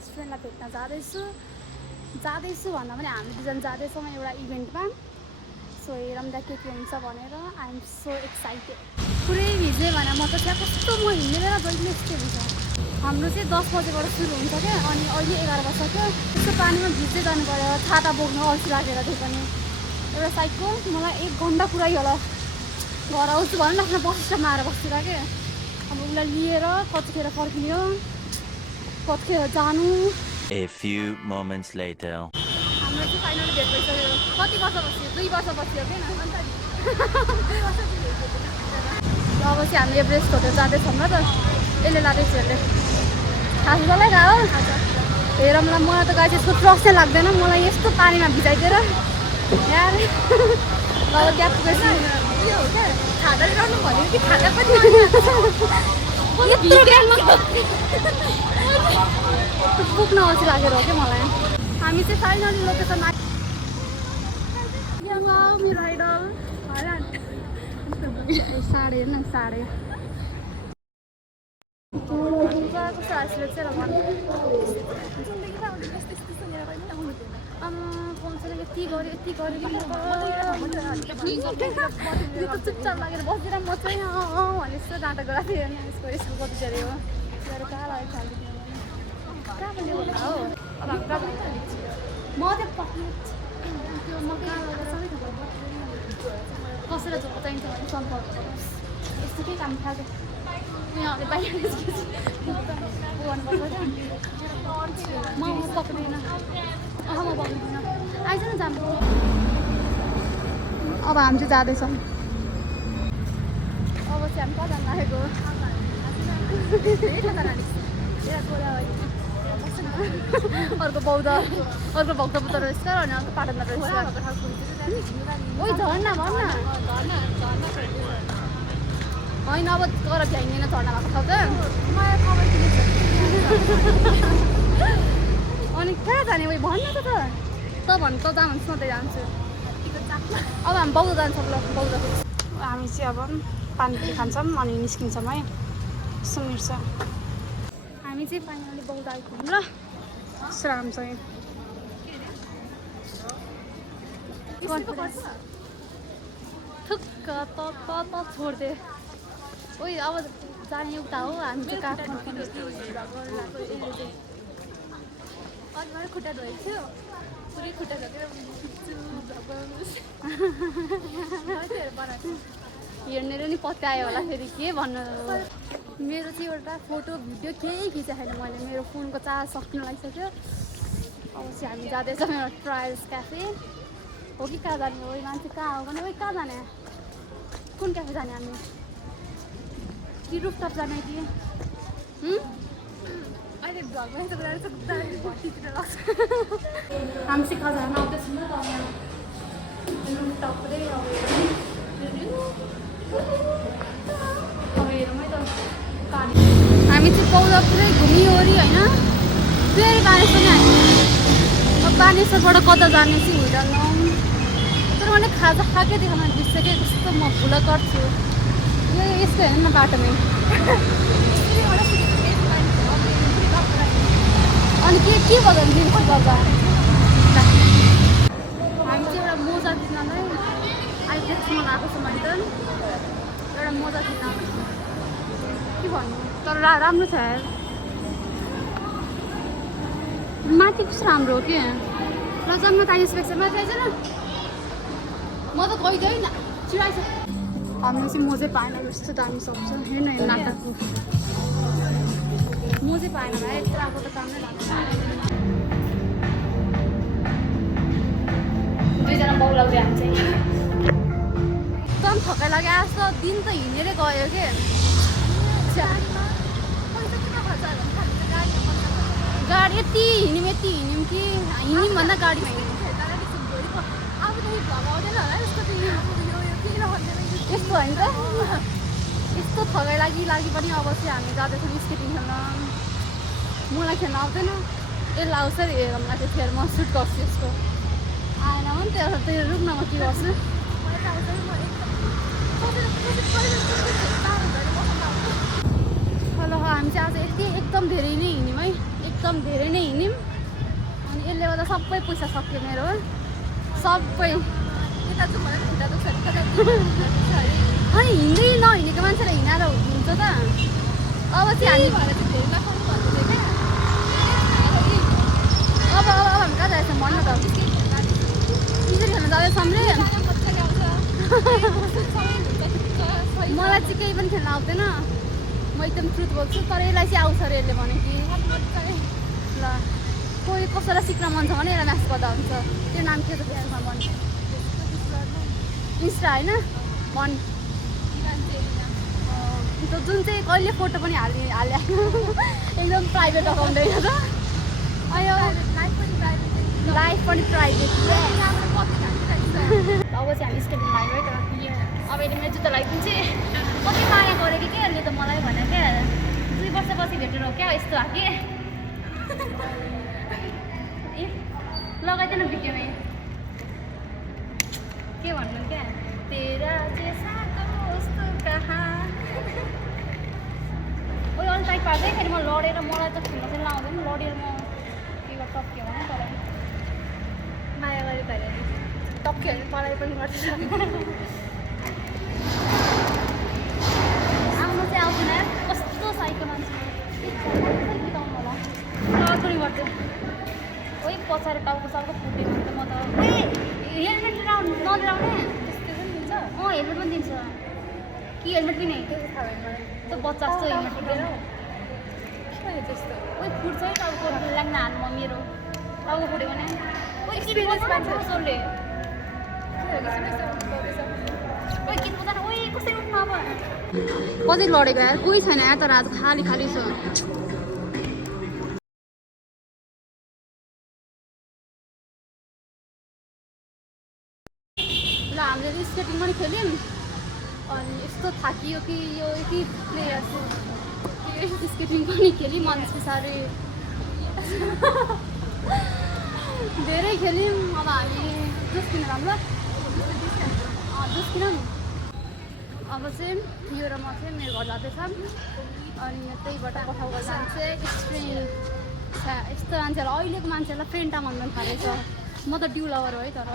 Best फ्रेन्डलाई भेट्न जाँदैछु भन्दा पनि हामी दुईजना जाँदैछौँ एउटा इभेन्टमा। सो हेरौँ न के हुन्छ भनेर। I am so excited. पुरै भिजेँ भने म त त्यहाँ कस्तो म हिँडेर जहिले यस्तो हुन्छ। हाम्रो चाहिँ 10 बजेबाट सुरु हुन्छ क्या, अनि अहिले 11 बज्छ। त्यस्तो पानीमा भिज्दै जानु पऱ्यो, छाता बोक्नु अल्छी लागेर। त्यही पनि एउटा साइडको मलाई 1 घन्टा पुरै होला घर आउँछु भने आफ्नो बसिस्टमा आएर बस्दिनँ क्या। अब उसलाई लिएर कतिखेर फर्किने हो, कतिखेर जानु। A few moments later. हाम्रो चाहिँ फाइनली भेट भइसक्यो। कति वर्ष बस्यो? 2 वर्ष बस्यो क्या। अब चाहिँ हामी एभरेस्ट होटेल जाँदैछौँ र त। यसले लाँदैछु यसले खास मलाई गएको हेरौँ ल। मलाई त गाई चाहिँ यस्तो ट्रस्ट नै लाग्दैन, मलाई यस्तो पानीमा भिजाइदिएर यार। अब त्यहाँ पुगेछु। खाँदा रहनु भन्यो कि खाँदा पनि पुग्न अल्छी लागेर हो क्या मलाई। हामी चाहिँ फाइनली लोकेसन मेरो आइडल साढे हेर्न साढे कस्तो आइसले चाहिँ पाउँछ यति गऱ्यो यति गऱ्यो यो त चुपचाप लागेर बस्दैन। म चाहिँ भने जस्तो नाटक गएको थिएँ। यसको यसको कति धेरै हो कहाँ लाग्यो कहाँ पनि होला हो। अब हामी कहाँ म चाहिँ त्यो म कहाँ लगेर सबै कसैलाई झोक चाहिन्छ भने सम्पर्क गर्नुहोस्। यस्तो केही काम थाल्यो उहाँहरूले बाहिर गर्नुपर्छ क्या। म पक्रिँदिनँ। म पक्रिँदिनँ। आइज न जानु। अब हामी चाहिँ जाँदैछौँ। अब चाहिँ हामी कहाँ जानु लागेको? अर्को भक्तपुर रहेछ अनि अर्को पाटनमा रहेछ। ओइ झर्ना भन् न। होइन अब तर भ्याइँदैन झर्ना भएको ठाउँ त। अनि कहाँ जाने उयो भन् न त भन् त जानु म त्यही जान्छु। अब हामी बौद्ध जान्छौँ ल। बौद्ध हामी चाहिँ अब पानीपुरी खान्छौँ अनि निस्किन्छौँ है। सुमिर छ हामी चाहिँ फाइनली बौद्ध आइपुग्यौँ ल। राम्रोसँग थुक्क त छोडिदिए। ओइ अब जाने उता हो। हामी चाहिँ काठमाडौँ खुट्टा धोएको थियो पुरै खुट्टा धोएर हेर्नेर नि पत्यायो होला फेरि के भन्नु। मेरो चाहिँ एउटा फोटो भिडियो केही खिचेको छैन मैले। मेरो फोनको चार्ज सक्नु लागिसक्यो। अब चाहिँ हामी जाँदैछौँ एउटा ट्रायल्स क्याफे हो कि कहाँ जाने हो। मान्छे कहाँ हो भने कहाँ जाने? कुन क्याफे जाने हामी? कि रुफटप जाने कि अहिले घरमा यस्तो कुरा हामी चाहिँ कहाँ जान आउँदैछौँ नि त। रुफटप पुरै अब हेरौँ है त। हामी चाहिँ बौद्ध पुरै घुमिवरी होइन फेरि बानेश्वर नै हामी। अब बानेश्वरबाट कता जाने चाहिँ हुँदैन। तर मैले खाजा खाएकै देखाउन बिर्सेकै कस्तो म भुल गर्छु। यो यस्तो हेर्नु न बाटोमै। अनि के बगान दिनु गर्दा हामी चाहिँ एउटा मोजा किन्नलाई आइटेक्समा गएको छ मैले त। एउटा मोजा किन्न के भन्नु तर राम्रो छ यार। माथि कस्तो राम्रो हो कि र जम्मा आइसकेको छ। माथि आइज न म त गइदिएन चिराइछ। हामीले चाहिँ मोजै पाएन। यस्तो दामी सक्छ हेर्न नाटकको मोजै पाएन भाइ। यत्रो त काम नै लाग्छ। दुईजना बौलाउँदै हामी चाहिँ एकदम थकाइ लाग्यो। आज त दिन त हिँडेरै गयो के। गाडी यति हिँड्यौँ कि हिँड्यौँ भन्दा गाडीमा हिँड्यौँ। यस्तो होइन त यस्तो थकाइ लागि पनि अब चाहिँ हामी जाँदैछौँ स्केटिङ खेल्न। मलाई खेल्न आउँदैन यसलाई आउँछ नि हेरौँला त्यतिखेर म सुट गर्छु यसको। आएन भने त्यो रुक्न म के गर्छु। हेलो हामी चाहिँ आज यति एकदम धेरै नै हिँड्यौँ है। एकदम धेरै नै हिँड्यौँ अनि यसले गर्दा सबै पैसा सक्यो मेरो सबै अनि हिँड्दै नहिँडेको मान्छेलाई हिँडाएर हुन्छ त अब चाहिँ हामी अब हामी कहाँ जाँदैछौँ भन्नु त त्यसरी खेल्न जाँदैछौँ रे मलाई चाहिँ केही पनि खेल्न आउँदैन म एकदम ट्रुथ बोल्छु तर यसलाई चाहिँ आउँछ अरे यसले भने कि ल कोही कसैलाई सिक्न मन छ भने यसलाई म्याच गर्दा हुन्छ त्यो नाम के छ त्यसमा भन्छ इन्स्टा होइन भन् जुन चाहिँ कहिले फोटो पनि हाले एकदम प्राइभेट अकाउन्ट होइन त अयो लाइफ पनि प्राइभेट अब चाहिँ हामी स्टेपमा आयो है त अब यसले मेरो जुत्ता लगाइदिन्छ कति माया गरेको क्या यसले त मलाई भने क्या 2 वर्षपछि भेटेर हो क्या यस्तो हाके ए लगाइदिएन भिडियोमै के भन्नु क्या तेरा जैसा दोस्त कहाँ ओ अलिक टाइट पार्दैखेरि म लडेर मलाई त खेल्न चाहिँ लाउँदैन लडेर म के गर्छ टप्क्यो भने तर माया गरे त टप्क्यो भने पढाइ पनि गर्छ आउनु चाहिँ आउँदैन कस्तो साइको मान्छे बिताउनु होला पनि गर्थ्यो ओइ पछाडि टाउको साउको फुट्यो भने त म त हेलमेट नलिराउने त्यस्तो पनि दिन्छ हेलमेट पनि दिन्छ कि हेलमेट पनि त्यो बच्चा जस्तो हेलमेट फुटेर त्यस्तो ओइ फुट्छ है टाउको लाग्न हाल्नु मेरो टाउको फुट्यो भने सोले कसरी उठ्नु अब कति लडेको यार कोही छैन यार तर आज खाली छ ल हामीले स्केटिङ पनि खेल्यौँ अनि यस्तो थाकियो कि यो यति प्लेयर स्केटिङ पनि खेल्यौँ अनि पछाडि धेरै खेल्यौँ अब हामी जुस किनेर ल जुस किनौँ अब चाहिँ यो र म चाहिँ मेरो घर जाँदैछ अनि त्यहीबाट पठाउको जान्छ स्प्रिङ यस्तो मान्छेहरूलाई अहिलेको मान्छेहरूलाई फेन्टा मन थालेछ म त ड्यु लभर हो है तर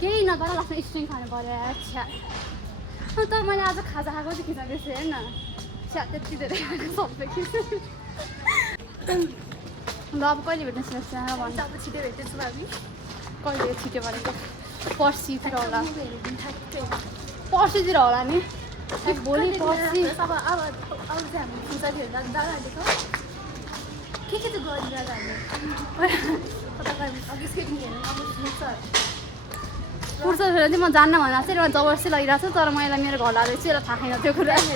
केही नगर लास्टमा स्ट्रिङ खानु पऱ्यो छ्या तर मैले आज खाजा खाएको चाहिँ खिच्न बिर्सेँ हेर्न छ्या त्यति धेरै सबै खिच्नु ल अब कहिले भेट्ने सोच्छ भन्दा अब छिटो भेट्दैछु हामी कहिले छिटो भनेको पर्सितिर होला पर्सितिर होला नि भोलि पर्सि अब चाहिँ हामी फुर्सद हेर्दा दादाहरूको के चाहिँ गरिरहेको हामी अघि स्केटिङ हेर्नु अब फुर्सद फेर चाहिँ म जान्न भनेर चाहिँ एउटा जबरजस्ती लगिरहेको छु तर म यसलाई मेरो घर लाँदैछु यसलाई थाहा छैन त्यो कुराहरू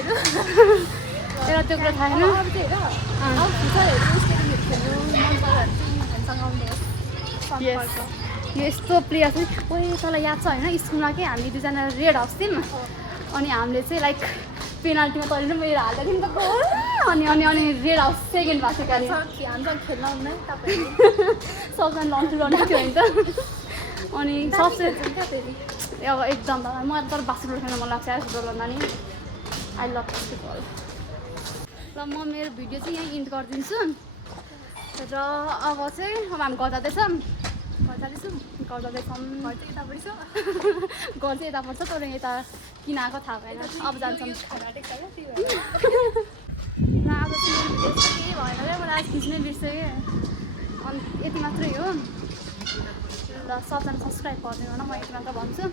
यसलाई त्यो कुरा थाहा छैन यस्तो प्लेयर चाहिँ ओइ तँलाई याद छ होइन स्कुलमा के हामी दुईजना रेड हाउस थियौँ अनि हामीले चाहिँ लाइक पेनाल्टीमा तैँले मेरो हाल्दा थियौँ त अनि अनि अनि रेड हाउस सेकेन्ड भएको थियो हामीसँग खेल्न आउँदैन तपाईँ सबजना लन्चु लगाएको थियो नि त अनि सबसे अब एकदम मलाई तर बास्केटबल खेल्न मन लाग्छ फुटबल भन्दा नि आई लभ बास्केटबल ल म मेरो भिडियो चाहिँ यहीँ इन्ड गरिदिन्छु र अब चाहिँ अब हामी घर जाँदैछौँ घर चाहिँ यता पर्छ तर यता किन आएको थाहा भएन अब जान्छौँ ल अब चाहिँ मेरो भिडियो केही भएन क्या मलाई आज खिच्नै बिर्सेँ अनि यति मात्रै हो ल सबजना सब्सक्राइब गरिदिनु न म यति मात्र भन्छु